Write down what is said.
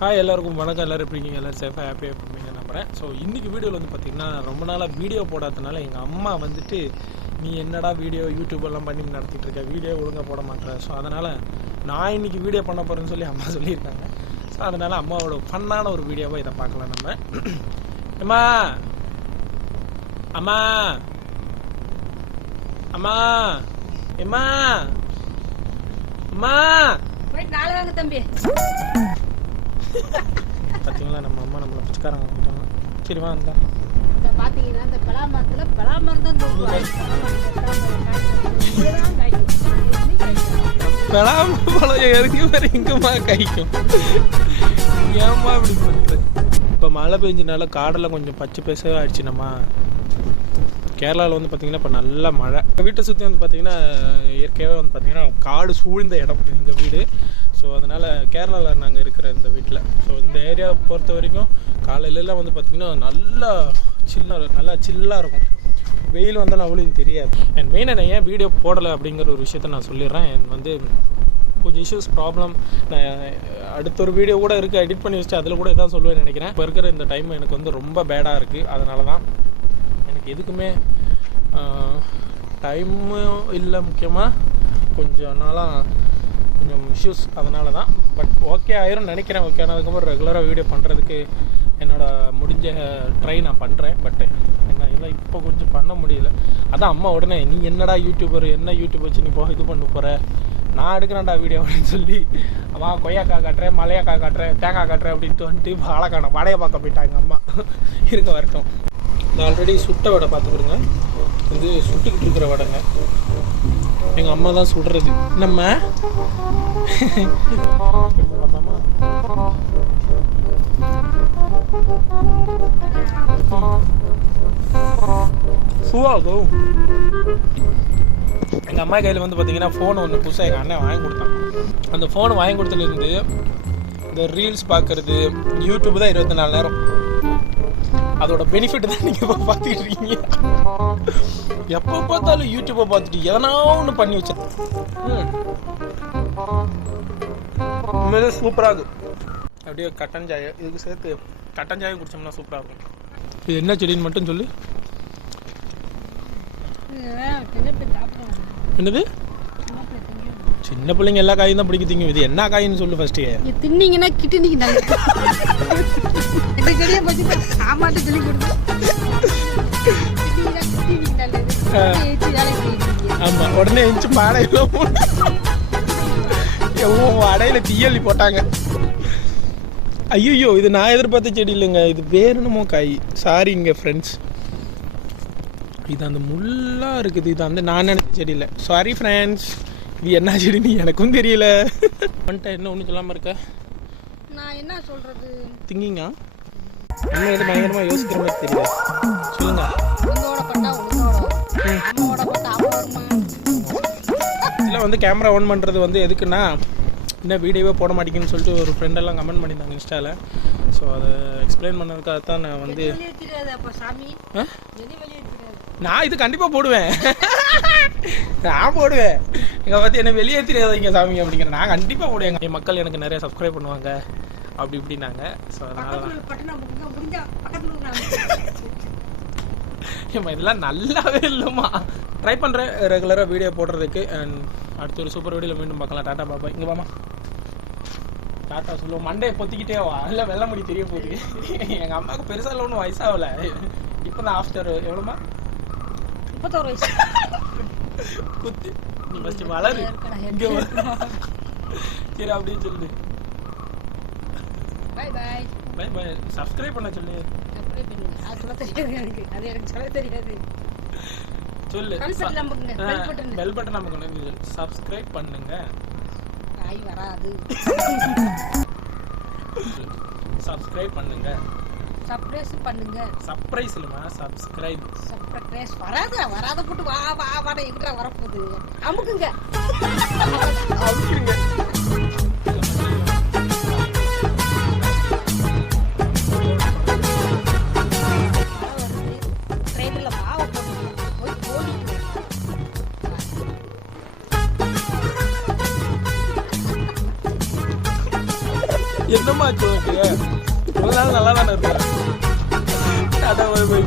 Hi எல்லாருக்கும் வணக்கம். எல்லோரும் எப்படிங்க? எல்லோரும் சேஃபாக ஹாப்பியாக இருப்பீங்க நம்புகிறேன். ஸோ இன்றைக்கி வீடியோவில் வந்து பார்த்திங்கன்னா ரொம்ப நாளாக வீடியோ போடாததுனால எங்கள் அம்மா வந்துட்டு நீ என்னடா வீடியோ யூடியூபெல்லாம் பண்ணி நடத்திட்டு இருக்க, வீடியோ ஒழுங்காக போட மாட்டேன். ஸோ அதனால் நான் இன்றைக்கி வீடியோ பண்ண போகிறேன்னு சொல்லி அம்மா சொல்லியிருக்காங்க. ஸோ அதனால் அம்மாவோட ஃபன்னான ஒரு வீடியோவாக இதை பார்க்கலாம் நம்ம. அம்மா அம்மா அம்மா எம்மா அம்மா நாளைக்கு தம்பி பார்த்தீங்களா, நம்ம அம்மா நம்மளை பிச்சைக்காரங்க போட்டாங்க. சரி வா இருந்தா பார்த்தீங்கன்னா இந்த பலாமரத்தில் பலாமரம் தான் பலாமரம் இறங்கி வேறு எங்கம்மா காய்க்கும்? ஏம்மா இப்படி பண்ணுறது? இப்போ மழை பெஞ்சனால காடெல்லாம் கொஞ்சம் பச்சை பேசவே ஆயிடுச்சு. நம்ம கேரளாவில் வந்து பார்த்திங்கன்னா இப்போ நல்ல மழை. வீட்டை சுற்றி வந்து பார்த்திங்கன்னா இயற்கையாகவே வந்து பார்த்திங்கன்னா காடு சூழ்ந்த இடம் எங்கள் வீடு. ஸோ அதனால் கேரளாவில் நாங்கள் இருக்கிற இந்த வீட்டில். ஸோ இந்த ஏரியாவை பொறுத்த வரைக்கும் காலையிலலாம் வந்து பார்த்திங்கன்னா நல்லா சில்லாக இருக்கும். வெயில் வந்தாலும் அவ்வளோ தெரியாது. அண்ட் மெயினாக நான் ஏன் வீடியோ போடலை அப்படிங்கிற ஒரு விஷயத்த நான் சொல்லிடுறேன். என் வந்து கொஞ்சம் இஷ்யூஸ் ப்ராப்ளம். நான் அடுத்த ஒரு வீடியோ கூட இருக்குது, எடிட் பண்ணி வச்சுட்டு அதில் கூட இதான் சொல்லுவேன்னு நினைக்கிறேன். இப்போ இருக்கிற இந்த டைம் எனக்கு வந்து ரொம்ப பேடாக இருக்குது. அதனால தான் எனக்கு எதுக்குமே டைமும் இல்லை. முக்கியமாக கொஞ்சம் நாளாக கொஞ்சம் இஷ்யூஸ், அதனால தான். பட் ஓகே ஆயிரும் நினைக்கிறேன். ஓகே ஆனதுக்கப்புறம் ரெகுலராக வீடியோ பண்ணுறதுக்கு என்னோடய முடிஞ்ச ட்ரை நான் பண்ணுறேன். பட் என்ன இப்போ கொஞ்சம் பண்ண முடியல. அதான் அம்மா உடனே நீ என்னடா யூடியூபர், என்ன யூடியூப் வச்சு நீ இது பண்ண போகிற, நான் எடுக்கிறேன்டா வீடியோ அப்படின்னு சொல்லி அம்மா கொய்யாக்காய் காட்டுறேன், மலையாக்காய் காட்டுறேன், தேங்காய் காட்டுறேன் அப்படின்ட்டு வந்துட்டு வாழைக்கான வடையை பார்க்க போயிட்டாங்க அம்மா. இருக்க வரட்டும். நான் ஆல்ரெடி சுட்ட வடை பார்த்துக்கிடுங்க. இது சுட்டுக்கிட்டு இருக்கிற வடைங்க. எங்கள் அம்மா தான் சுடுறது. நம்ம சுவாகும். எங்கள் அம்மா கையில் வந்து பார்த்தீங்கன்னா ஃபோன் ஒன்று புதுசாக எங்கள் அண்ணன் வாங்கி கொடுத்தான். அந்த ஃபோன் வாங்கி கொடுத்ததுலேருந்து இந்த ரீல்ஸ் பார்க்குறது, யூடியூப் தான் 24 நேரம். அதோட பெனிஃபிட் தான் நீங்கள் இப்போ பார்த்துக்கிட்டு இருக்கீங்க. எப்போ பார்த்தாலும் யூடியூப்பை பார்த்துட்டு எதனா ஒன்று பண்ணி வச்சேன். உண்மையிலே சூப்பராக இருக்கும். அப்படியே கட்டன் சாயை இதுக்கு சேர்த்து கட்டன் சாயம் குடிச்சோம்னா சூப்பராக இருக்கும். இது என்ன செடின்னு மட்டும் சொல்லு. என்னது? சின்ன பிள்ளைங்க எல்லா காயும் தான் பிடிக்க திங்கும். இது என்ன காயின்னு சொல்லு ஃபர்ஸ்ட். தின்னீங்கன்னா கிட்டினீங்க ஆமா, உடனே எஞ்சி மாடையில அடையில தீயள்ளி போட்டாங்க. ஐயோ, இது நான் எதிர்பார்த்த செடி இல்லைங்க. இது வேறு என்னமோ காய். சாரிங்க ஃப்ரெண்ட்ஸ், இது அந்த முள்ளா இருக்குது. இது அந்த நான் நினைச்ச செடி இல்லை. சாரி ஃப்ரெண்ட்ஸ், இது என்ன செடின்னு எனக்கும் தெரியல. வந்துட்டா என்ன ஒன்றும் சொல்லாமல் இருக்க? நான் என்ன சொல்றது? திங்கிங்க என்ன எது பயங்கரமாக யோசிக்கிற மாதிரி தெரியல. சொல்லுங்க. இல்லை வந்து கேமரா ஆன் பண்ணுறது வந்து எதுக்குன்னா, இன்னும் வீடியோவே போட மாட்டேங்குன்னு சொல்லிட்டு ஒரு ஃப்ரெண்டெல்லாம் கமெண்ட் பண்ணியிருந்தாங்க இன்ஸ்டாவில். ஸோ அதை எக்ஸ்பிளைன் பண்ணதுக்காக தான் நான் வந்து நான் இது கண்டிப்பாக போடுவேன். நான் போடுவேன். எங்கள் பார்த்து என்ன வெளியேற்றிடாதீங்க சாமி அப்படிங்கிற. நான் கண்டிப்பாக போடுவேன். என் மக்கள் எனக்கு நிறைய சப்ஸ்கிரைப் பண்ணுவாங்க அப்படி இப்படின்னாங்க. ஸோ அதனால ஏம்மா இதெல்லாம் நல்லாவே இல்லைம்மா. ட்ரை பண்ணுறேன் ரெகுலராக வீடியோ போடுறதுக்கு. அண்ட் அடுத்த ஒரு சூப்பர் வீடியோவில் மீண்டும் பார்க்கலாம். டாட்டா பாப்பா. இங்கே வாமா, டாட்டா சொல்லுவோம். மண்டையை பொத்திக்கிட்டே வா, இல்லை வெள்ளை முடி தெரிய போகுது. எங்கள் அம்மாவுக்கு பெருசாக இல்லை, ஒன்றும் வயசாகலை. இப்போ தான் ஆஃப்டர் எவ்வளோமா 31 வயசு குத்தி. நீ ஃபஸ்ட்டு வளரு இங்கே. சரி அப்படின்னு சொல்லு. Bye bye bye bye. Subscribe பண்ண சொல்லு. சொல்லு. பெல் பட்டன் நமக்கு சப்ஸ்கிரைப் பண்ணுங்க. சப்ஸ்கிரைப் பண்ணுங்க. சர்ப்ரைஸ் பண்ணுங்க. சர்ப்ரைஸ் இல்லமா, சப்ஸ்கிரைப். சர்ப்ரைஸ் வராத போட்டு வா வா வா எங்கடா வரப்போகுது. அமுக்குங்க. என்னம்மா ஏ, இவ்வளவு நாள் நல்லா தானே இருக்கேன். Tata bye by.